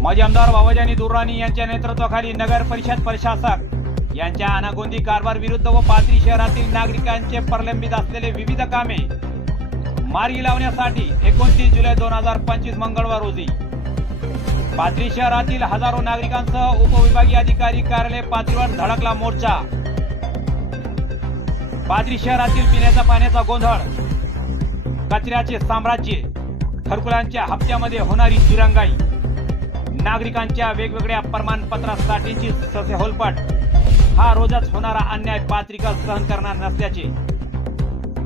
माजी आमदार बाबाजानी दुर्राणी यांच्या नेतृत्वाखाली नगर परिषद प्रशासक यांच्या अनागोंदी कारभार विरुद्ध व पाथरी शहरातील नागरिकांचे प्रलंबित असलेले विविध कामे मार्गी लावण्यासाठी एकोणतीस जुलै दोन हजार पंचवीस मंगळवार रोजी पाथरी शहरातील हजारो नागरिकांसह उपविभागीय अधिकारी कार्यालय पाथरीवर धडकला मोर्चा. पाथरी शहरातील पिण्याचा पाण्याचा गोंधळ कचऱ्याचे साम्राज्य घरकुलांच्या हप्त्यामध्ये होणारी दिरंगाई नागरिकांच्या वेगवेगळ्या प्रमाणपत्रासाठीची ससे होलपट हा रोजच होणारा अन्याय पात्रिका सहन करणार नसल्याचे.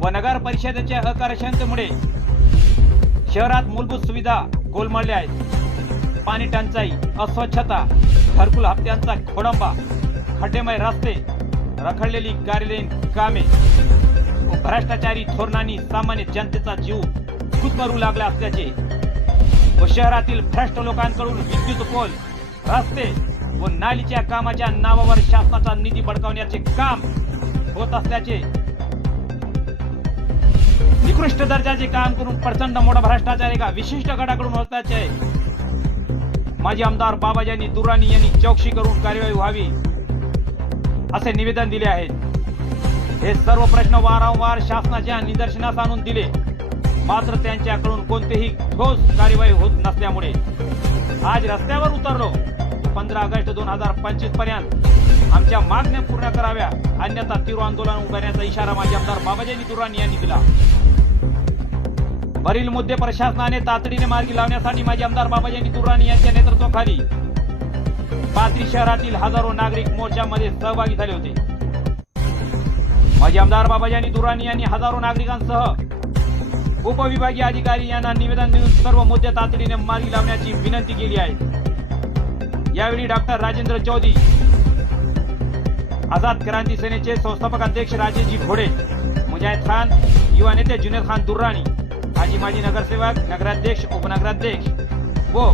व नगर परिषदेच्या अकार्यक्षमतेमुळे शहरात मूलभूत सुविधा गोलमडल्या आहेत. पाणी टंचाई अस्वच्छता घरकुल हप्त्यांचा खोडंबा खड्डेमय रस्ते रखडलेली कार्यालयीन कामे भ्रष्टाचारी धोरणांनी सामान्य जनतेचा जीव कुदमरू लागला असल्याचे व शहरातील भ्रष्ट लोकांकडून विद्युत पोल रस्ते व नालीच्या कामाच्या नावावर शासनाचा निधी बडकावण्याचे काम होत असल्याचे निकृष्ट दर्जाचे काम करून प्रचंड मोठा भ्रष्टाचार एका विशिष्ट गटाकडून होत असल्याचे माजी आमदार बाबाजानी दुराणी यांनी चौकशी करून कार्यवाही व्हावी असे निवेदन दिले आहे. हे सर्व प्रश्न वारंवार शासनाच्या निदर्शनास आणून दिले. मात्र त्यांच्याकडून कोणतेही ठोस कार्यवाही होत नसल्यामुळे आज रस्त्यावर उतरलो. पंधरा ऑगस्ट दोन हजार पंचवीसपर्यंत आमच्या मागण्या पूर्ण कराव्या अन्यथा तीव्र आंदोलन उभारण्याचा इशारा माजी आमदार बाबाजी दुराणी यांनी दिला. वरील मुद्दे प्रशासनाने तातडीने मार्गी लावण्यासाठी माजी आमदार बाबाजी दुराणी यांच्या नेतृत्वाखाली पाथरी शहरातील हजारो नागरिक मोर्चामध्ये सहभागी झाले होते. माजी आमदार बाबाजानी दुराणी यांनी हजारो नागरिकांसह उपविभागीय अधिकारी यांना निवेदन देऊन सर्व मुद्दे तातडीने मार्गी लावण्याची विनंती केली आहे. यावेळी डॉक्टर राजेंद्र चौधरी आझाद क्रांती सेनेचे संस्थापक अध्यक्ष राजेजी घोडे मुजाहिद खान युवा नेते जुनेद खान दुर्राणी माजी माजी नगरसेवक नगराध्यक्ष उपनगराध्यक्ष व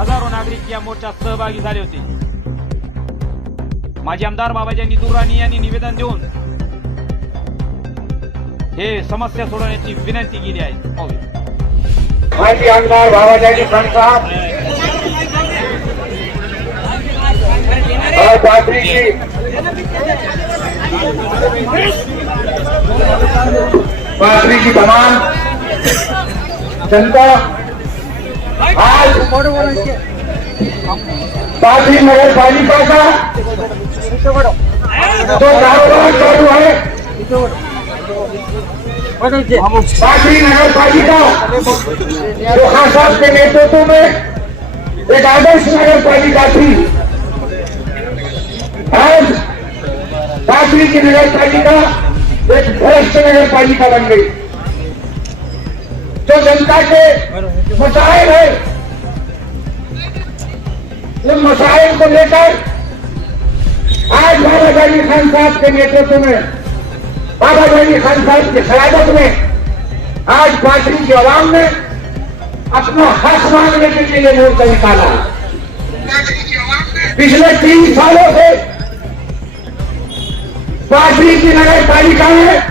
हजारो नागरिक या मोर्चात सहभागी झाले होते. माजी आमदार बाबाजी दुर्राणी यांनी निवेदन देऊन समस्या सोडवण्याची विनंती केली आहे. पाहूया. माजी आमदार की पात्री की तमाम जनता. आज पात्री नगर पालिका का जो कारोबार चालू है पात्री नगर पालिका जो खान साहब के नेतृत्व में एक आदर्श नगर पालिका थी आज पात्री की नगर पालिका एक भ्रष्ट नगर पालिका बन गई जो जनता के मसाइल है उन मसाइल को लेकर आज बाबा जानी खान साहब के नेतृत्व में बाबा जानी खान साहब की शहादत में आज पार्टी की आवाम ने अपना हक मांगने के लिए मोर्चा निकाला। पिछले तीन सालों से पार्टी की नगर पालिका में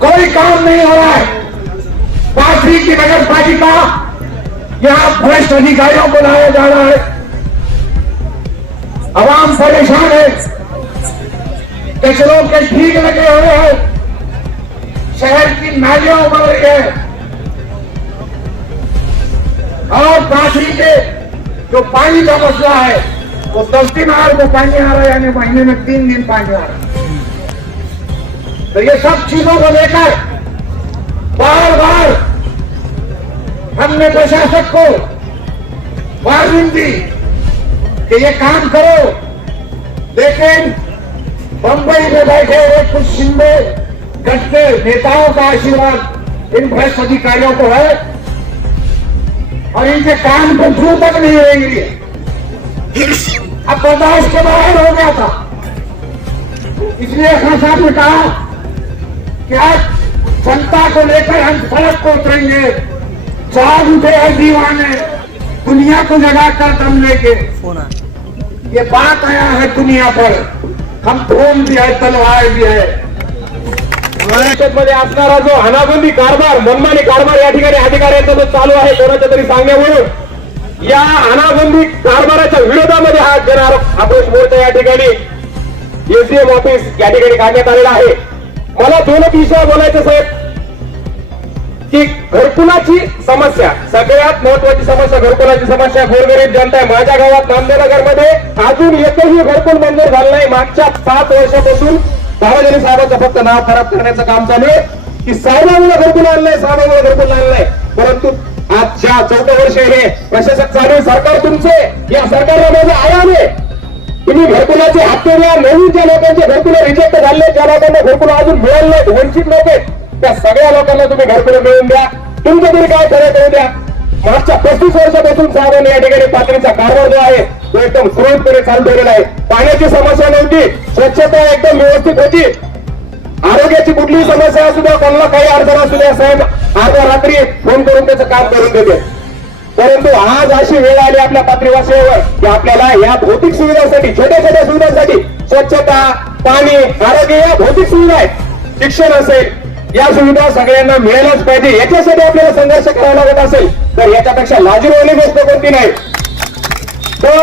कोई काम नहीं हो रहा है। पार्टी की नगर पालिका यहाँ भ्रष्ट अधिकारियों को लाया जा रहा है। आवाम परेशान है। कचरों के ठीक लगे हुए हैं। शहर की नालियाँ उमड़ रही है। और पाथरी के जो पानी का मसला है, वो दस दिन आ को पानी आ रहा है, यानी महीने में तीन दिन पानी आ रहा है। तो ये सब चीज़ों को लेकर बार बार हमने प्रशासक को वार्निंग दी कि ये काम करो। लेकिन बंबई में बैठे हुए कुछ शिंदे गट्टे नेताओं का आशीर्वाद इन भ्रष्ट अधिकारियों को है। और इनके काम को छू तक नहीं रहेंगे। अब बर्दाश्त के बाहर हो गया था। इसलिए खान साहब ने कहा कि आज जनता को लेकर हम सड़क को उतरेंगे। जाग उठे हैं दीवाने दुनिया को जगाकर दम लेके। ये बात आया है दुनिया पर। हम फोन भी है तलवार भी है। मध्ये असणारा जो अनागोंदी कारभार मनमानी कारभार या ठिकाणी अधिकाऱ्यांचा जो चालू आहे कोणाच्या तरी सांगण्यावरून या अनाबंदी कारभाराच्या विरोधामध्ये हा जन आक्रोश मोर्चा या ठिकाणी एसडीएम ऑफिस या ठिकाणी काढण्यात आलेला आहे. मला दोनच विषय बोलायचं साहेब. की घरकुलाची समस्या सगळ्यात महत्वाची समस्या घरकुलाची समस्या गोरगरीब जनता आहे. माझ्या गावात नांदेडनगरमध्ये अजून एकही घरकुल मंजूर झालं नाही. मागच्या सात वर्षापासून सार्वजनिक साहेबांचं फक्त नाव खराब करण्याचं काम चालू आहे. की साहेबांना घरकुल आणलंय साहेबांना घरकुल आणलंय. परंतु आजच्या चौदा वर्ष हे प्रशासक चालू आहे, सरकार तुमचे या सरकारला माझं आयाम आहे. तुम्ही घरकुलाचे हप्ते द्या. नवीन ज्या लोकांचे घरकुल रिजेक्ट झाले ज्या लोकांना घरकुल अजून मिळाले वंचित लोक आहेत. त्या सगळ्या लोकांना तुम्ही घरकुल मिळवून द्या. तुमचं तरी काय खरं करू द्या. मागच्या पस्तीस वर्षापासून साहेबांनी या ठिकाणी पातळीचा कारभार जो आहे तो एकदम सुरळीतपणे चालू ठेवलेला आहे. पाण्याची समस्या नव्हती. स्वच्छता एकदम व्यवस्थित होती. आरोग्याची कुठलीही समस्या असू द्या कोणाला काही अडचण असू द्या साहेब अर्ध्या रात्री फोन करून त्याचं काम करून देते. परंतु आज अशी वेळ आली आपल्या पातळीवासियावर की आपल्याला या भौतिक सुविधांसाठी छोट्या छोट्या सुविधांसाठी स्वच्छता पाणी आरोग्य या भौतिक सुविधा आहेत. शिक्षण असेल या सुविधा सगळ्यांना मिळायलाच पाहिजे. याच्यासाठी आपल्याला संघर्ष करावा लागत असेल तर याच्यापेक्षा लाजीरवली गोष्ट कोणती नाही. तर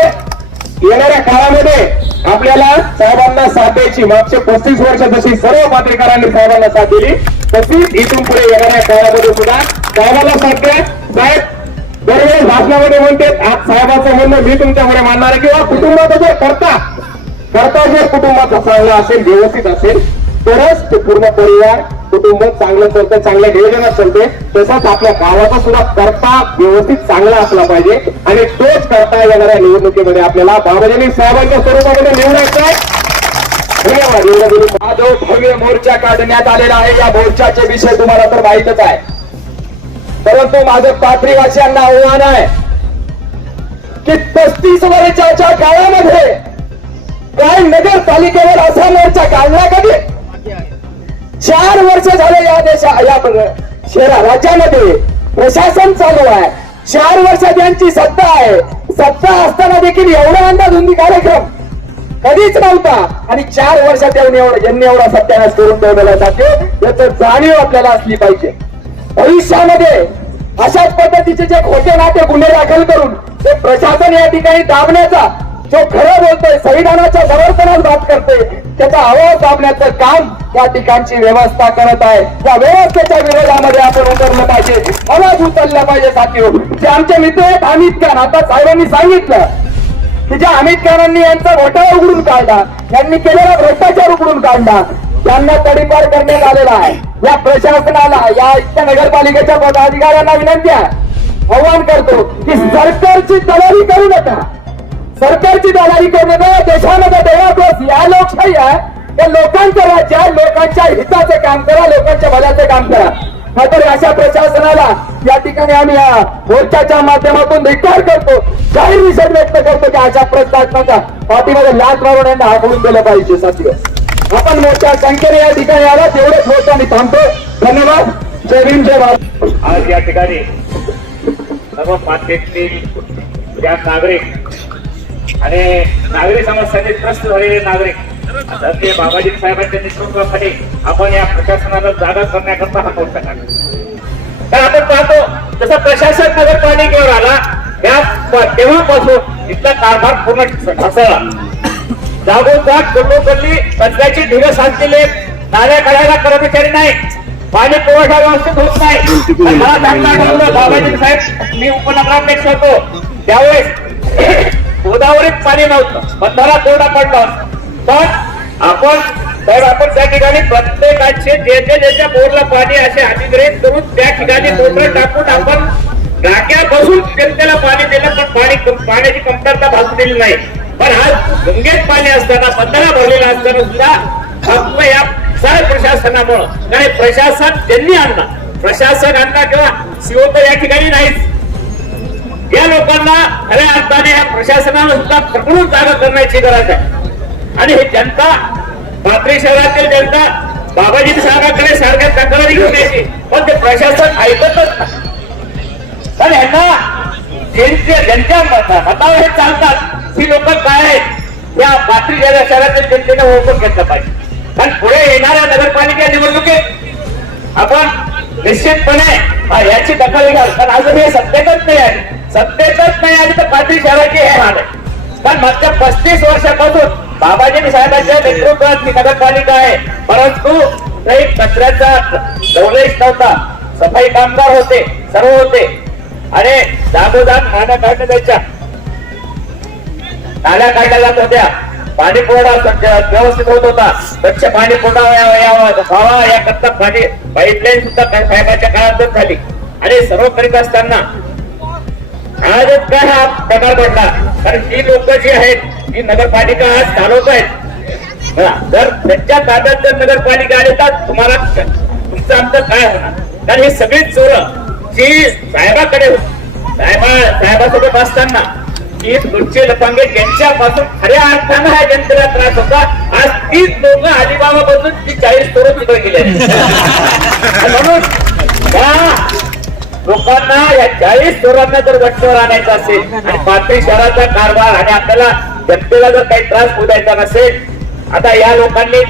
येणाऱ्या काळामध्ये आपल्याला साहेबांना साथ द्यायची. मागचे पस्तीस वर्ष जशी सर्व पत्रकारांनी साहेबांना साथ दिली तशीच इथून पुढे येणाऱ्या काळामध्ये सुद्धा साहेबांना साथ द्या. साहेब दरवेळेस भाषणामध्ये म्हणते आज साहेबांचं म्हणणं मी तुमच्याकडे मानणार आहे किंवा कुटुंबाचा जर करता करता जर कुटुंबाचा चांगला असेल व्यवस्थित असेल तरच ते पूर्ण परिवार कुटुंब चांगलं चालतं चांगल्या नियोजनात चालते तसंच आपल्या गावाचा सुद्धा करता व्यवस्थित चांगला असला पाहिजे. आणि तोच करता येणाऱ्या निवडणुकीमध्ये आपल्याला बाबाजी साहेबांच्या स्वरूपामध्ये निवडायचं आहे धन्यवाद. एवढं हा जो भव्य मोर्चा काढण्यात आलेला आहे. या मोर्चाचे विषय तुम्हाला तर माहितच आहे. परंतु माझं पात्रीवासियांना आव्हान आहे की पस्तीस वर्षाच्या काळामध्ये काय नगरपालिकेवर असा मोर्चा काढला कधी? चार वर्ष झाले या देशा या शहरा राज्यामध्ये प्रशासन चालू आहे. चार वर्ष त्यांची सत्ता आहे. सत्ता असताना देखील एवढा अंदाधुंदी कार्यक्रम कधीच नव्हता. आणि चार वर्षात येऊन एवढं यांनी एवढा सत्यानाश करून ठेवलेला जाते. याचं जाणीव आपल्याला असली पाहिजे. भविष्यामध्ये अशाच पद्धतीचे जे खोटे नाते गुन्हे दाखल करून ते प्रशासन या ठिकाणी दाबण्याचा जो खरं बोलतोय संविधानाच्या समर्थनात बात करते त्याचा आवाज दाबण्याचं काम त्या ठिकाणची व्यवस्था करत आहे. त्या व्यवस्थेच्या विरोधामध्ये आपण उतरलं पाहिजे. आवाज उचलला पाहिजे साथीवर जे आमचे मित्र आहेत अमित खान आता साहेबांनी सांगितलं की ज्या अमित खानांनी यांचा घोटाळा उघडून काढला यांनी केलेला भ्रष्टाचार उघडून काढला त्यांना तडीपार करण्यात आलेला आहे. या प्रशासनाला या इथल्या नगरपालिकेच्या पदाधिकाऱ्यांना विनंती आहे. आव्हान करतो की सरकारची दलाली करू नका. सरकारची दलाली करू नका देशामध्ये देवाप्लस या लोकशाही आहे. या लोकांचं राज्य आहे लोकांच्या हिताचं काम करा लोकांच्या भल्याचं काम करा. मात्र अशा प्रशासनाला या ठिकाणी आम्ही मोर्चाच्या माध्यमातून धिक्कार करतो. जाहीर निषेध व्यक्त करतो की अशा प्रशासनाच्या पाठीमध्ये लाच मारून यांना हाकलून दिलं पाहिजे साथी. आपण मोठ्या संख्येने या ठिकाणी आला तेवढेच मोठं मी थांबतो. धन्यवाद. जय भीम जय भारत. आज या ठिकाणी सर्व पातळीतील त्या नागरिक आणि नागरिक समस्यांनी त्रस्त झालेले नागरिक. आता ते बाबाजी साहेबांच्या नेतृत्वाखाली आपण या प्रशासनाला जागा करण्याकरता हा मोर्चा काढला तर आपण पाहतो जसं प्रशासन नगरपालिकेवर आला या तेव्हापासून इथला कारभार पूर्ण ढासळला. जागोजाग गल्लोगल्ली कचऱ्याची ढिगं साचलेली नाल्या करायला कर्मचारी नाही पाणी पुरवठा व्यवस्थित होत नाही. मला बाबाजी साहेब मी उपनगराध्यक्ष होतो. त्यावेळेस गोदावरीत पाणी नव्हतं. बंधारा कोरडा पडला होता. पण आपण तर आपण त्या ठिकाणी प्रत्येकाचे ज्याच्या ज्याच्या बोरला पाणी असे अधिग्रहित करून त्या ठिकाणी मोटर टाकून आपण डाक्या बसून जनतेला पाणी दिलं पण पाणी पाण्याची कमतरता भासू दिली नाही. पण आज गंगेत पाणी असताना बंधारा भरलेला असताना सुद्धा फक्त या सर प्रशासनामुळं आणि प्रशासन त्यांनी आणला. प्रशासन आणला किंवा सीओ तर या ठिकाणी नाहीच. या लोकांना खऱ्या अर्थाने या प्रशासनानं सुद्धा खकडून जागा करण्याची गरज आहे. आणि हे जनता पाथरी शहरातील जनता बाबाजी साहेबांकडे सारख्या तक्रारी घेऊन यायची. पण ते प्रशासन ऐकतच नाही. पण ह्यांना ज्यांच्या मतावर हे चालतात ती लोक काय आहेत? या पाथरी शहरा- शहरातील जनतेने ओळखून घेतलं पाहिजे. पण पुढे येणाऱ्या नगरपालिका निवडणुकीत आपण निश्चितपणे याची दखल घ्याल कारण अजून हे सत्तेतच नाही आहे. सत्तेतच नाही आली तर पाटील शहराची हे हाल आहे. कारण मागच्या पस्तीस वर्षापासून बाबाजी साहेबांच्या नेतृत्वात ही नगरपालिका आहे. परंतु काही कचऱ्याचा दौलेश नव्हता. सफाई कामगार होते सर्व होते. आणि जागोजाग नाण्या काढणे जायच्या नाल्या काढल्या जात होत्या. पाणी पुरवठा व्यवस्थित होत होता. स्वच्छ पाणी पुरवठा या व्हावा याकरता पाणी पाईपलाईन सुद्धा साहेबांच्या काळातच झाली. आणि सर्व करीत असताना आजच काय हा प्रकार घडला कारण ही लोक जी आहेत ही नगरपालिका आज चालवत आहेत. हा, जर त्यांच्या ताब्यात जर नगरपालिका आली तर तुम्हाला तुमचं आमचं काय होणार? कारण ही सगळी चोरं जी साहेबाकडे होती साहेबा साहेबासोबत असताना ही तुमचे लपांगे यांच्यापासून खऱ्या अर्थानं हा जनतेला त्रास होता आज तीच लोक अलिबाबा बदलून ती चाळीस चोरं तिथे गेले म्हणून लोकांना या चाळीस चोरांना जर गट्टवर आणायचं असेल आणि पाथरी शहराचा कारभार आणि आपल्याला जनतेला जर काही त्रास द्यायचा नसेल आता या लोकांनी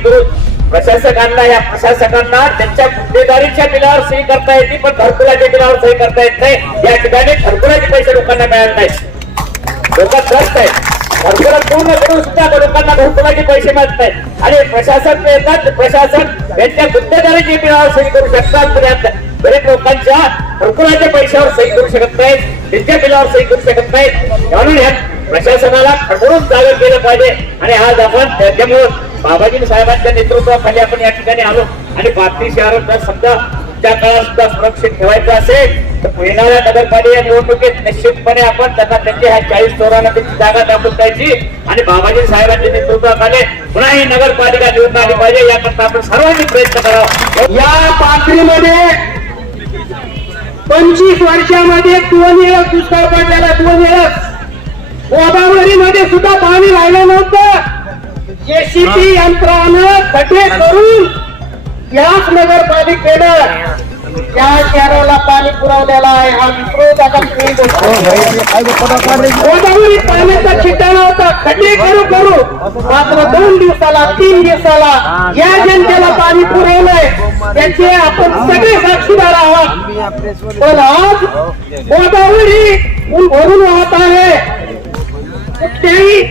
प्रशासकांना या प्रशासकांना त्यांच्या गुन्हेगारीच्या बिलावर सही करता येते पण घरकुलाच्या बिलावर सही करता येत नाही. या ठिकाणी घरकुलाचे पैसे लोकांना मिळाले नाहीत. लोक त्रस्त आहेत. घरकुला पूर्ण करून सुद्धा त्या लोकांना घरकुलाचे पैसे मिळत नाहीत. आणि प्रशासन येतात प्रशासन यांच्या गुन्हेगारीची बिलावर सही करू शकतात. गरीब लोकांच्या घरकुलाच्या पैशावर सही करू शकत नाहीत त्यांच्या बिलावर सही करू शकत नाहीत. म्हणून ह्या प्रशासनाला खडबडून जागा केलं पाहिजे. आणि आज आपण त्याच्यामुळे बाबाजी साहेबांच्या नेतृत्वाखाली आपण या ठिकाणी आलो. आणि बातमी शहरात समजा त्या काळात सुद्धा सुरक्षित ठेवायचं असेल तर येणाऱ्या नगरपालिका निवडणुकीत निश्चितपणे आपण त्यांना त्यांची ह्या चाळीस चोरांना त्यांची जागा दाखवून द्यायची. आणि बाबाजी साहेबांच्या नेतृत्वाखाली पुन्हा ही नगरपालिका निवडून आली पाहिजे याकरता आपण सर्वांनी प्रयत्न करावा. या पाथरीमध्ये पंचवीस वर्षामध्ये दोन वेळा दुष्काळ पडलेला दोन वेळा गोदावरीमध्ये सुद्धा पाणी राहिलं नव्हतं. जेसीबी यंत्रानं खड्डे करून याच नगरपालिकेनं या शहराला पाणी पुरवलेला आहे. हा विप्रोदाचा गोदावरी पाण्याचा ठिकाण होता. खड्डे करू करू. मात्र दोन दिवसाला तीन दिवसाला या जनतेला पाणी पुरवलंय. त्याचे आपण सगळे साक्षीदार आहोत. पण आज गोदावरी भरून वाहत आहे. कुठल्याही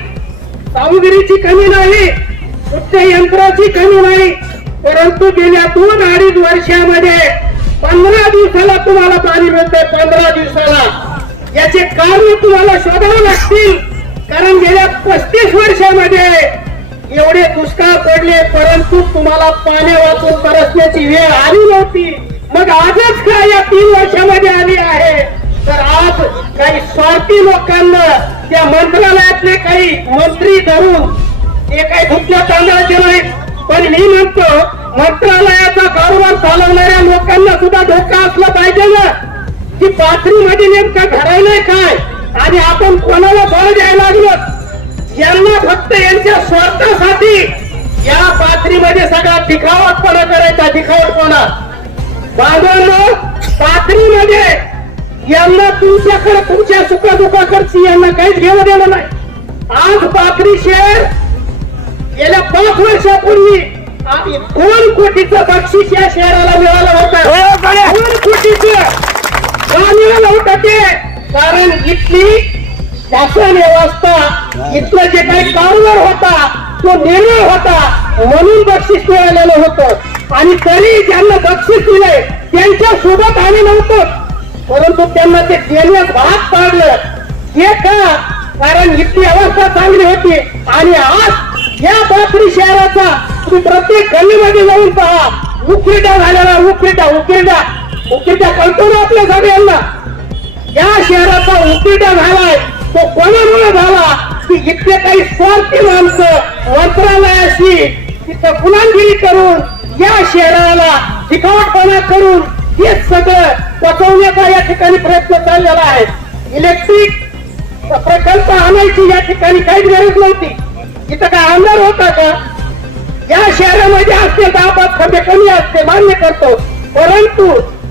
सामग्रीची कमी नाही. कुठल्या यंत्राची कमी नाही. परंतु गेल्या दोन अडीच वर्षामध्ये पंधरा दिवसाला तुम्हाला पाणी मिळतंय पंधरा दिवसाला. याचे कारण तुम्हाला शोधावे लागतील. कारण गेल्या पस्तीस वर्षामध्ये एवढे दुष्काळ पडले परंतु तुम्हाला पाण्या वाचून परसण्याची वेळ आली नव्हती. मग आजच का या तीन वर्षामध्ये आली आहे? तर आज काही स्वार्थी लोकांना त्या मंत्रालयातले काही मंत्री धरून ते काही धुतल्या तांदळाचे नाही पण मी म्हणतो मंत्रालयाचा कारोबार चालवणाऱ्या लोकांना सुद्धा धोका असला पाहिजे ना. की बाथरूमध्ये नेमकं घडवलंय काय? आणि आपण कोणाला बळ द्यायला लागलो? यांना फक्त यांच्या स्वार्थासाठी या पाथरीमध्ये सगळा दिखावटपणा करायचा. दिखावटपणा बांधवांनो पाथरीमध्ये यांना तुमच्याकडे तुमच्या सुखदुखाकडची यांना काहीच घेऊ देणं नाही. आज पाथरी शहर गेल्या पाच वर्षापूर्वी दोन कोटीचं बक्षीस या शहराला मिळालं होतं? दोन कोटीचं का मिळालं होतं ते. कारण इथली शासन व्यवस्था इथलं जे काही कारभार होता तो निर्णय होता. म्हणून बक्षीस मिळालेलं होतं. आणि तरी ज्यांना बक्षीस दिलंय त्यांच्यासोबत आम्ही नव्हतो. परंतु त्यांना ते देण्यास भाग पाडलं. हे का? कारण इथली अवस्था चांगली होती. आणि आज या बापरी शहराचा तुम्ही प्रत्येक गल्लीमध्ये जाऊन पहा. उकिरडा झालेला उकिरडा उकिरडा उकिरडा कळतो ना आपल्या सगळ्यांना? या शहराचा उकिरडा झालाय तो कोणामुळे झाला? की इथले काही स्वार्थी माणसं मंत्रालयाशी तिथं गुलामगिरी करून या शहराला शिकावटपणा करून हेच सगळं पचवण्याचा या ठिकाणी प्रयत्न चाललेला आहे. इलेक्ट्रिक प्रकल्प आणायची या ठिकाणी काहीच गरज नव्हती. इथं काय आमदार होता का? या शहरामध्ये असते दहा पाच खंबे कमी असते मान्य करतो. परंतु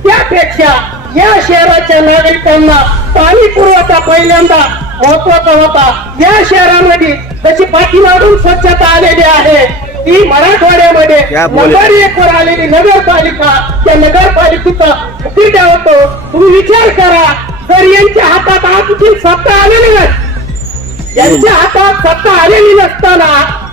त्यापेक्षा या शहराच्या नागरिकांना पाणी पुरवठा पहिल्यांदा महत्त्वाचा होता. या शहरामध्ये जशी पाठीमागून स्वच्छता आलेली आहे ती मराठवाड्यामध्ये नंबर एक वर आलेली नगरपालिका त्या नगरपालिकेचा उकिरडा होतो. तुम्ही विचार करा जर यांच्या हातात आजची सत्ता आलेली नाही त्यांच्या हातात सत्ता आलेली नसताना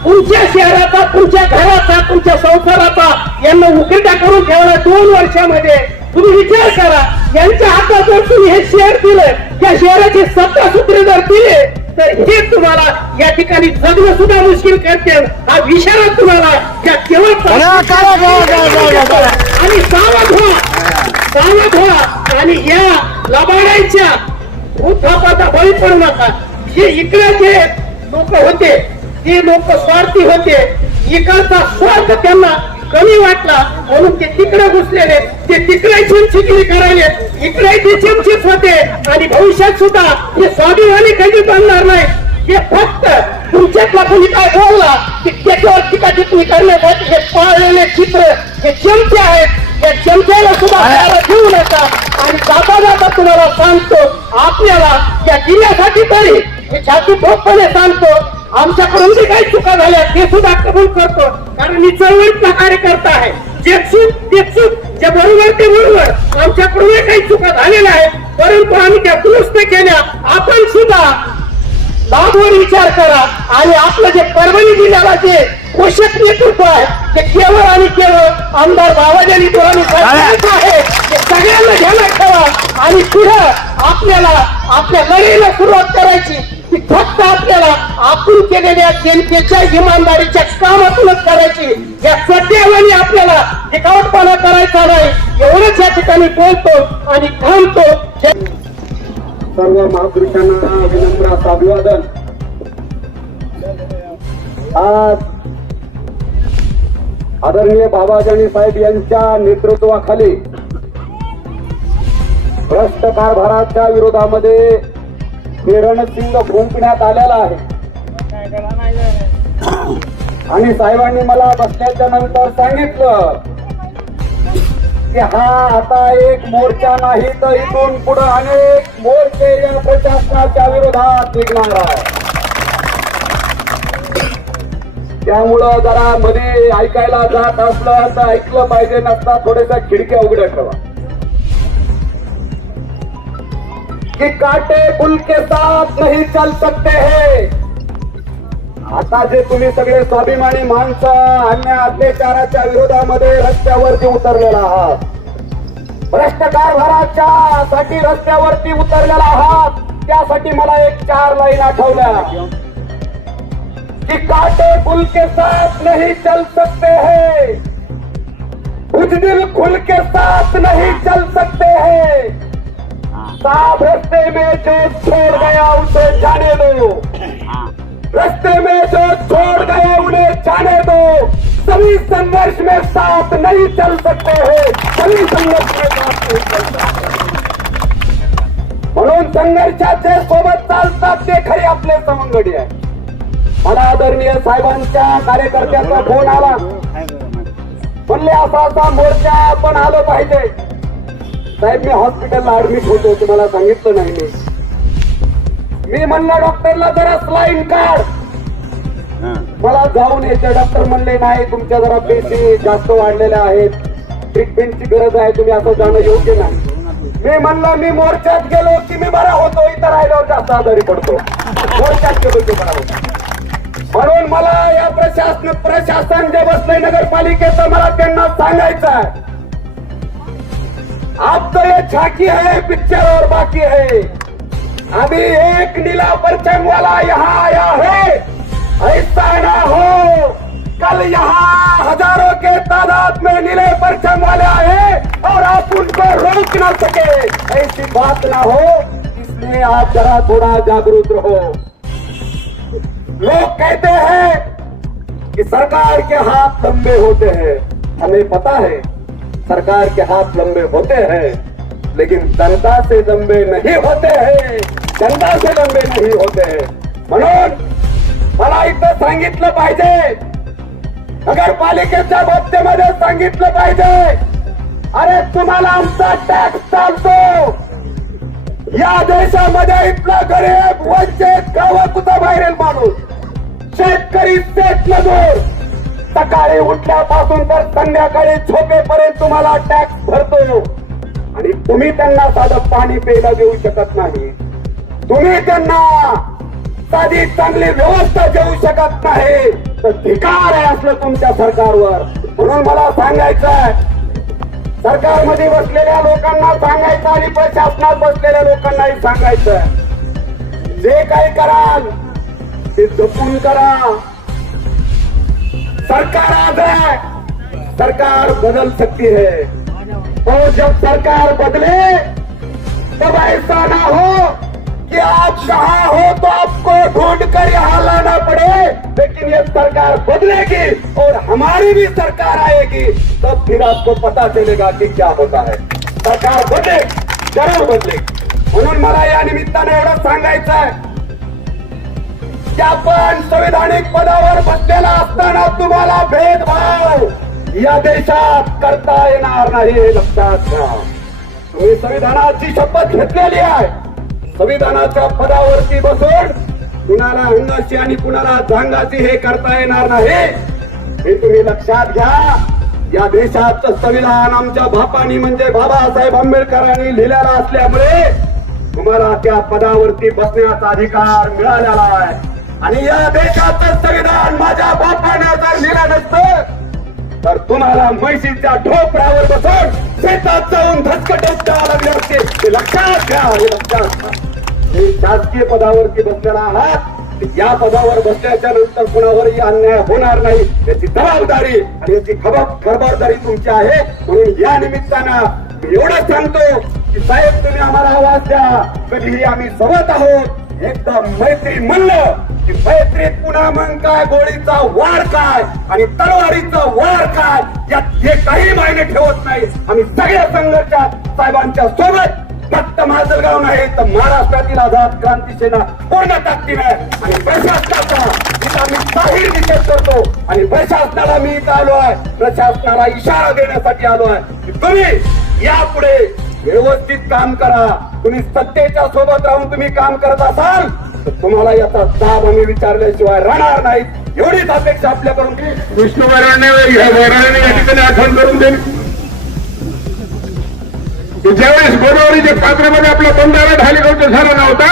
तुमच्या शहराचा तुमच्या घराचा तुमच्या संसाराचा यांना उकिरटा करून ठेवला दोन वर्षामध्ये. तुम्ही विचार करा यांच्या हातात जर तुम्ही हे शेअर दिलं त्या शहराची सत्ता सूत्रे जर दिले तर हे तुम्हाला या ठिकाणी जगणं सुद्धा मुश्किल करते. हा विचारा तुम्हाला त्या केवळ आणि सावध व्हा सावध व्हा. आणि या लबाडांच्या उत्थापाचा बळी पडू नका. जे इकडे जे लोक होते ते लोक स्वार्थी होते इकडचा स्वार्थ त्यांना कमी वाटला म्हणून ते तिकडे घुसलेले. ते तिकडे चिमचिगिरी करायले. इकडे ते चिमचित होते. आणि भविष्यात सुद्धा हे स्वाभिमानी कधी बनणार नाही. हे फक्त तुमच्यातला कोणी काय बोलला की त्याच्यावर टीका टिप्पणी करण्यासाठी हे पाळलेले चित्र हे चमचे आहेत. या चमच्याला सुद्धा ठेवू नका. आणि जाता जाता तुम्हाला सांगतो आपल्याला या जिल्ह्यासाठी तरी मी छाती ठोकपणे सांगतो आमच्याकडून जे काही चुका झाल्या ते सुद्धा कबूल करतो. कारण मी चळवळीतला कार्यकर्ता आहे. जे चूक ते चूक जे बरोबर ते बरोबर. आमच्याकडून काही चुका झालेल्या आहेत. परंतु आम्ही त्या दुरुस्त केल्या. आपण सुद्धा लाभवर विचार करा. आणि आपलं जे परभणी जिल्ह्याला जे पोषक नेतृत्व आहे ते केवळ आणि केवळ आमदार बाबाजी दोरानी आहे. ते सगळ्यांना ध्यानात ठेवा. आणि पुढं आपल्याला आपल्या लढाईला सुरुवात करायची. ती फक्त आपल्याला आपण केलेल्या जनतेच्या इमानदारीच्या कामातूनच करायची. या सध्यावेळी आपल्याला टिकावटपणा करायचा नाही. एवढंच या ठिकाणी बोलतो आणि थांबतो सर्व महापुरुषांना विनम्र असं अभिवादन. आज आदरणीय बाबाजानी साहेब यांच्या नेतृत्वाखाली भ्रष्ट कारभाराच्या विरोधामध्ये प्रेरणसिंग फुंकण्यात आलेला आहे. आणि साहेबांनी मला बसल्याच्या नंतर सांगितलं की हा आता एक मोर्चा नाही तर इथून पुढे अनेक मोर्चे या प्रशासनाच्या विरोधात निघणार आहे त्यामुळं जरा मध्ये ऐकायला जात असलं तर ऐकलं पाहिजे नसता थोडेसा खिडक्या उघड्या ठेवा. कि काटे पुल के साथ नहीं चल सकते हैं। आता जे तुम्ही सगळे स्वाभिमानी माणसं अन्य अत्याचाराच्या विरोधामध्ये रस्त्यावरती उतरलेला आहात. भ्रष्ट कारभाराच्या साठी रस्त्यावरती उतरलेला आहात. त्यासाठी मला एक चार लाईन आठवल्या. कि काटे पुल के साथ नहीं चल सकते हैं. बुजदिल खुल के साथ नहीं चल सकते हैं. साहब रस्ते में जो छोड़ गया उसे जाने दो। रस्ते में जो छोड़ गया उन्हें जाने दो। सभी संघर्ष में साथ नहीं चल सकते हैं। सभी संघर्ष में साथ नहीं चल सकते। म्हणून संघर्षाचे सोबत चालतात ते खरे आपले सवंगडी आहे मला आदरणीय साहेबांच्या कार्यकर्त्याचा फोन आला. म्हणले असा असा मोर्चा आपण आलो पाहिजे. साहेब मी हॉस्पिटलला ऍडमिट होतो तुम्हाला सांगितलं नाही मी. मी म्हणलं डॉक्टरला जरा स्लाईन काढ. मला जाऊन यायचं डॉक्टर म्हणले नाही तुमच्या जरा पेशी जास्त वाढलेल्या आहेत. ट्रीटमेंटची गरज आहे तुम्ही असं जाणं योग्य नाही. मी म्हणलं मी मोर्चात गेलो की मी बरा होतो इथं राहिल्यावर जास्त आजारी पडतो. मोर्चात गेलो की बरा होतो. म्हणून मला या प्रशासन प्रशासन जे बसलंय नगरपालिकेचं मला त्यांना सांगायचं आहे. आप तो ये झांकी है, पिक्चर और बाकी है। अभी एक नीला परचम वाला यहाँ आया है। ऐसा ना हो, कल यहाँ हज़ारों के तादाद में नीले परचम वाले आए और आप उनको रोक ना सके। ऐसी बात ना हो, इसलिए आप जरा थोड़ा जागरूक रहो। लोग कहते हैं कि सरकार के हाथ लंबे होते हैं। हमें पता है सरकार के हाथ लंबे होते हैं लेकिन जनता से लंबे नहीं होते हैं। जनता से लंबे नहीं होते हैं। म्हणून मला इथं सांगितलं पाहिजे। नगरपालिकेच्या बाबतीमध्ये सांगितलं पाहिजे। अरे तुम्हाला आमचा टॅक्स चालतो। या देशामध्ये इथला गरीब वंचित गावात कुठं बाहेरील माणूस? शेतकरी शेत मजूर सकाळी उठल्यापासून तर संध्याकाळी झोपेपर्यंत तुम्हाला टॅक्स भरतो आणि तुम्ही त्यांना साधं पाणी प्यायला देऊ शकत नाही. तुम्ही त्यांना साधी चांगली व्यवस्था देऊ शकत नाही. तर धिकार आहे असलं तुमच्या सरकारवर. म्हणून मला सांगायचं आहे सरकारमध्ये बसलेल्या लोकांना सांगायचं आणि प्रशासनात बसलेल्या लोकांनाही सांगायचं जे काही कराल ते जपून करा. सरकार आज है सरकार बदल सकती है। और जब सरकार बदले, तब ऐसा ना हो कि आप कहा हो तो आपको ढूंढ कर यहाँ लाना पड़े। लेकिन ये सरकार बदलेगी और हमारी भी सरकार आएगी, तब फिर आपको पता चलेगा कि क्या होता है। सरकार बदले, ज़रूर बदले। म्हणून मला या निमित्ताने एवढं सांगायचं आहे। की आपण संविधानिक पदावर बसलेला असताना तुम्हाला भेदभाव या देशात करता येणार नाही हे लक्षात घ्या. तुम्ही संविधानाची शपथ घेतलेली आहे. संविधानाच्या पदावरती बसून कुणाला अंगाची आणि कुणाला जांगाची हे करता येणार नाही हे तुम्ही लक्षात घ्या. या देशाचं संविधान आमच्या बापानी म्हणजे बाबासाहेब आंबेडकरांनी लिहिलेलं असल्यामुळे तुम्हाला त्या पदावरती बसण्याचा अधिकार मिळालेला आहे. आणि या देशाचं संविधान माझ्या बापाने जर लिहिलं नसतं तर तुम्हाला म्हैशीच्या ढोपऱ्यावर बसून शेतात जाऊन धसकटच द्यावं लागले असते. ते लक्षात घ्या हे लक्षात घ्या. हे शासकीय पदावरती बसलेला आहात या पदावर बसल्याच्या नंतर कुणावरही अन्याय होणार नाही. याची जबाबदारी आणि याची खबर खबरदारी तुमची आहे. म्हणून या निमित्तानं मी एवढं सांगतो की साहेब तुम्ही आम्हाला आवाज द्या. कधीही आम्ही सोबत आहोत. एकदम मैत्री म्हणलं की मैत्रीत पुन्हा मग काय? गोळीचा वार काय? आणि तलवारीचा वार काय? यात हे काही मायने ठेवत नाही. आम्ही सगळ्या संघर्षात साहेबांच्या सोबत फक्त माजलगाव नाही तर महाराष्ट्रातील आझाद क्रांती सेना पूर्ण ताकदीने आणि प्रशासनाचा इथं आम्ही जाहीर निषेध करतो. आणि प्रशासनाला मी इथं आलो आहे. प्रशासनाला इशारा देण्यासाठी आलो आहे. की तुम्ही यापुढे व्यवस्थित काम करा. तुम्ही सत्तेच्या सोबत राहून तुम्ही काम करत असाल तर तुम्हाला याचा दाब आम्ही विचारल्याशिवाय राहणार नाहीत एवढीच अपेक्षा आपल्याकडून. विष्णू वराने ह्या या ठिकाणी आठवण करून दिली ज्यावेळेस गोदावरीच्या पात्रामध्ये आपला बंधारा ढालीगावचा झाला नव्हता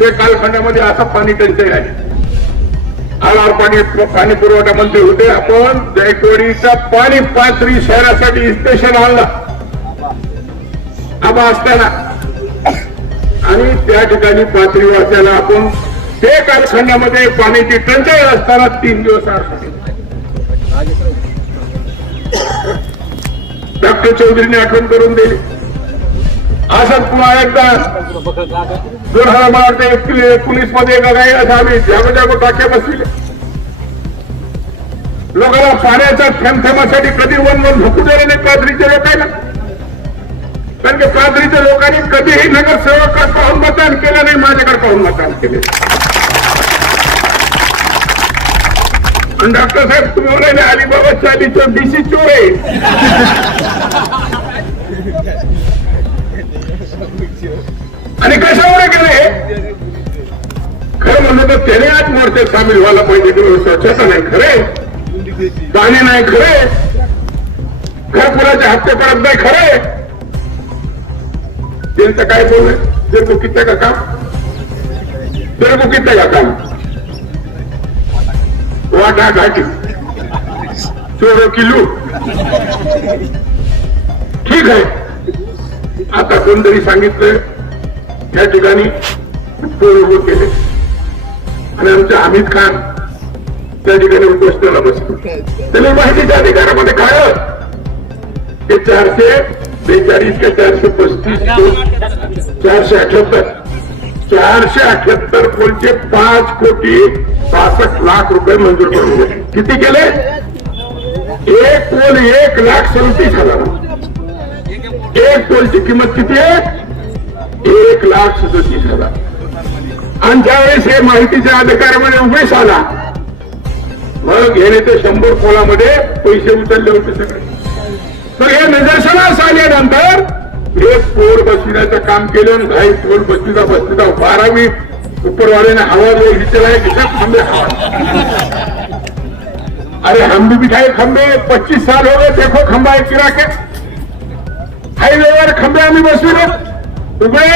ते कालखंडामध्ये असं पाणी टंचाई आहे आलार पाणी पाणी पुरवठा मंत्री होते. आपण जायकवाडीचा पाणी पात्री शहरासाठी स्टेशन आणला. आबा असताना. आणि त्या ठिकाणी पात्री वाचायला आपण ते कालखंडामध्ये पाण्याची टंचाई असताना तीन दिवस डॉक्टर चौधरीने आठवण करून दिली. असं पुन्हा एकदा दोन हजार मला वाटतं एकोणीसमध्ये एका काही असं आम्ही जागो जागो टाक्या बसविले लोकांना पाण्याच्या थेंबथेमासाठी कधी वन वन झोपू दिले नाही पाथरीच्या लोकांना कारण की पादरीच्या लोकांनी कधीही नगरसेवकात पाहून मतदान केलं नाही माझ्याकडे पाहून मतदान केले. आणि डॉक्टर साहेब तुम्ही म्हणाले अलिबाबा चालीचं डीसी चोर. आहे आणि कशामुळे गेले? खरं म्हणलं तर त्याने आज मोर्चात सामील व्हायला पाहिजे की स्वच्छता नाही खरे पाणी नाही खरे घरकुलाचे हत्ते परत नाही खरे. त्यांचं काय बोल ते को का काम? तेरे को का काम? वाटा घाटी. चोर की ठीक आहे. आता कोणतरी सांगितलं या ठिकाणी चोर उभे केले. आणि आमचे अमित खान त्या ठिकाणी उपोषणाला बसतो त्याला माहितीच्या अधिकारामध्ये काय ते चारशे बेचाळीस का चारशे पस्तीस चारशे अठ्याहत्तर. चारशे अठ्याहत्तर कोणचे? पाच कोटी पासष्ट लाख रुपये मंजूर करून किती केले? एक पोल एक लाख सदतीस हजार. एक पोलची किंमत किती आहे? एक लाख सदतीस हजार. आणि ज्यावेळेस हे माहितीच्या अधिकारामध्ये उमेश आला मग याने ते शंभर पोलामध्ये पैसे उचलले होते सगळे. तर हे निदर्शनास आल्यानंतर एक पोर बसविण्याचं काम केलं आणि काही पोल बसविता बसविता बारावी उपरवाल्याने आवाज घेतलेला आहे किती खंबे अरे हम भी बिठाए खंबे पच्चीस साल हो गए देखो खंबा एक किरा के. हाईवेवर खंबे आम्ही बसविलो. उभे.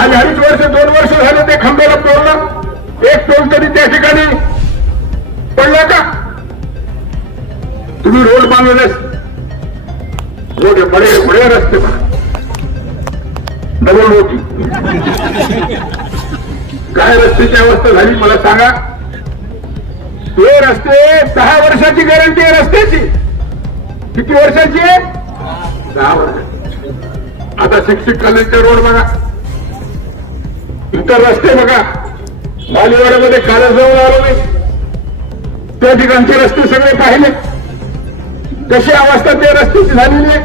आज अडीच वर्ष दोन वर्ष झाले ते खांब्याला तोडलं. एक टोल तरी त्या ठिकाणी पडला का? तुम्ही रोड बांधलेला रोड बडे बडे रस्ते डबल रोटी काय रस्त्याची अवस्था झाली मला सांगा हे रस्ते सहा वर्षाची गॅरंटी आहे रस्त्याची किती वर्षाची आहे दहा वर्षाची आता शिक्षक कॉलेजचे रोड बघा इतर रस्ते बघा मालीवाड्यामध्ये कालच जाऊन आलो मी त्या ठिकाणचे रस्ते सगळे पाहिले कशी अवस्था त्या रस्त्याची झालेली आहे?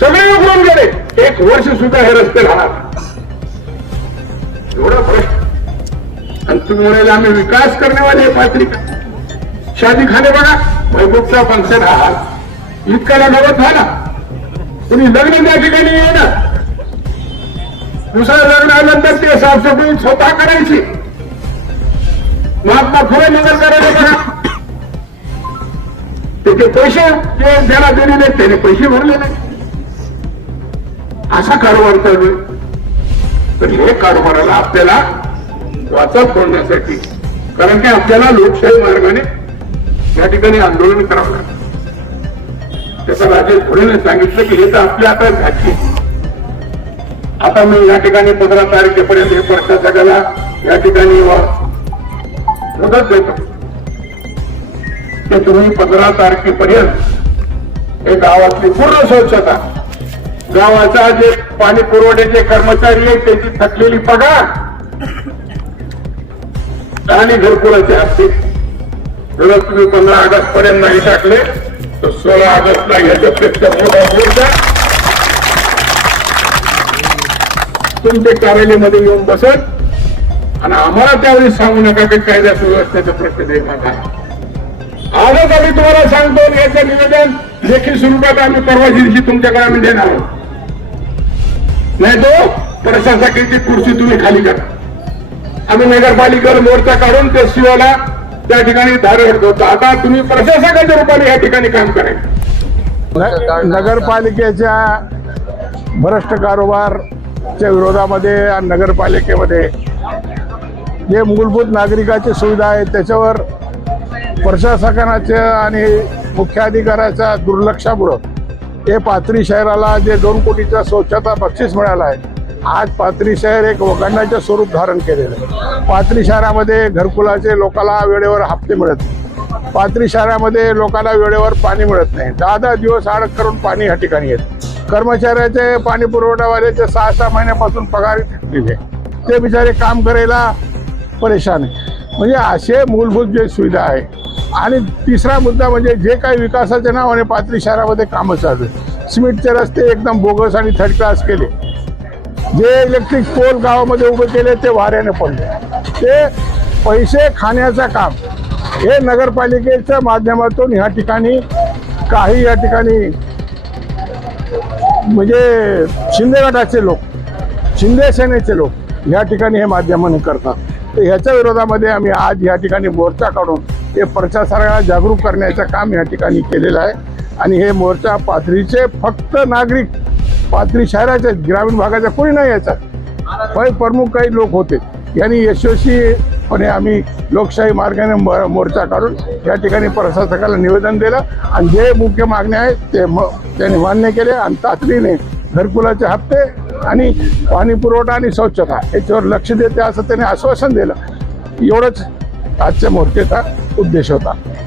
सगळे उघडून गेले. एक वर्ष सुद्धा हे रस्ते राहणार एवढा प्रश्न. आणि तुम्ही म्हणाले आम्ही विकास करण्यावाले पात्रिका शादी खाने बघा. महबूबचा फंक्शन हा इतक्याला नवत झाला कुणी लग्न त्या ठिकाणी येणार? दुसरं लग्न आल्यानंतर ते साफसफाई स्वतः करायची. महात्मा फुले नगर करायला बघा. त्याचे पैसे जे ज्याला नाहीत त्याने पैसे भरले नाही असा कारोबार चालू तर हे कारोबाराला आपल्याला वाचा फोडण्यासाठी कारण की आपल्याला लोकशाही मार्गाने या ठिकाणी आंदोलन करावं लागतं. त्याचा राजेश फुलेने सांगितलं की हे तर आपल्या आता घातली आता मी या ठिकाणी पंधरा तारखेपर्यंत हे प्रशासकाला या ठिकाणी व- मुदत देतो. ते तुम्ही पंधरा तारखेपर्यंत हे गावातली पूर्ण स्वच्छता गावाचा जे पाणी पुरवठ्याचे कर्मचारी आहेत त्याची थकलेली पगार आणि घरकुलाचे हप्ते. जर तुम्ही पंधरा ऑगस्ट पर्यंत नाही टाकले तर सोळा ऑगस्टला याच्यापेक्षा मोठा मोर्चा तुमच्या कार्यालयामध्ये येऊन बसत आणि आम्हाला त्यावेळी सांगू नका की कायदा सुव्यवस्थेचा प्रश्न निर्माण देखा आजच आम्ही तुम्हाला सांगतो याचं निवेदन लेखी स्वरूपात आम्ही परवा दिवशी तुमच्याकडे आम्ही देणार आहोत. नाही तो प्रशासकीची खुर्ची तुम्ही खाली करा. आम्ही नगरपालिकेवर मोर्चा काढून ते शिवाला त्या ठिकाणी धारण होतो आता तुम्ही प्रशासकाच्या रूपाने या ठिकाणी काम करायचं. नगरपालिकेच्या भ्रष्ट कारोबारच्या विरोधामध्ये आणि नगरपालिकेमध्ये जे मूलभूत नागरिकाची सुविधा आहे त्याच्यावर प्रशासनाच्या आणि मुख्याधिकाऱ्याच्या दुर्लक्षामुळं हे पाथरी शहराला जे दोन कोटीचा स्वच्छता बक्षीस मिळालं आहे आज पाथरी शहर एक वगंडाचे स्वरूप धारण केलेलं आहे. पाथरी शहरामध्ये घरकुलाचे लोकांना वेळेवर हप्ते मिळत नाही. पाथरी शहरामध्ये लोकांना वेळेवर पाणी मिळत नाही. दहा दहा दिवस आडक करून पाणी ह्या ठिकाणी येत. कर्मचाऱ्याचे पाणी पुरवठावाल्याचे सहा सहा महिन्यापासून पगार दिले ते बिचारे काम करायला परेशान आहे म्हणजे असे मूलभूत जे सुविधा आहे आणि तिसरा मुद्दा म्हणजे जे काही विकासाच्या नावाने पाथरी शहरामध्ये कामं चालू स्मिटचे सिमेंटचे रस्ते एकदम बोगस आणि थर्ड क्लास केले. जे इलेक्ट्रिक पोल गावामध्ये उभे केले ते वाऱ्याने पडले. ते पैसे खाण्याचं काम हे नगरपालिकेच्या माध्यमातून ह्या ठिकाणी काही या ठिकाणी म्हणजे शिंदे गटाचे लोक शिंदे सेनेचे लोक ह्या ठिकाणी हे माध्यमाने करतात. तर ह्याच्या विरोधामध्ये आम्ही आज या ठिकाणी मोर्चा काढून हे प्रशासनाला जागरूक करण्याचं काम या ठिकाणी केलेलं आहे. आणि हे मोर्चा पाथरीचे फक्त नागरिक पाथरी शहराचे ग्रामीण भागाचा कोणी नाही याचा. पण प्रमुख काही लोक होते. यांनी यशस्वीपणे आम्ही लोकशाही मार्गाने म- मोर्चा काढून या ठिकाणी प्रशासकाला निवेदन दिलं. आणि जे मुख्य मागण्या आहेत ते म त्यांनी मान्य केले. आणि तातडीने घरकुलाचे हप्ते आणि पाणी पुरवठा आणि स्वच्छता याच्यावर लक्ष देते असं त्यांनी आश्वासन दिलं. एवढंच आजच्या मोर्चेचा उद्देश होता.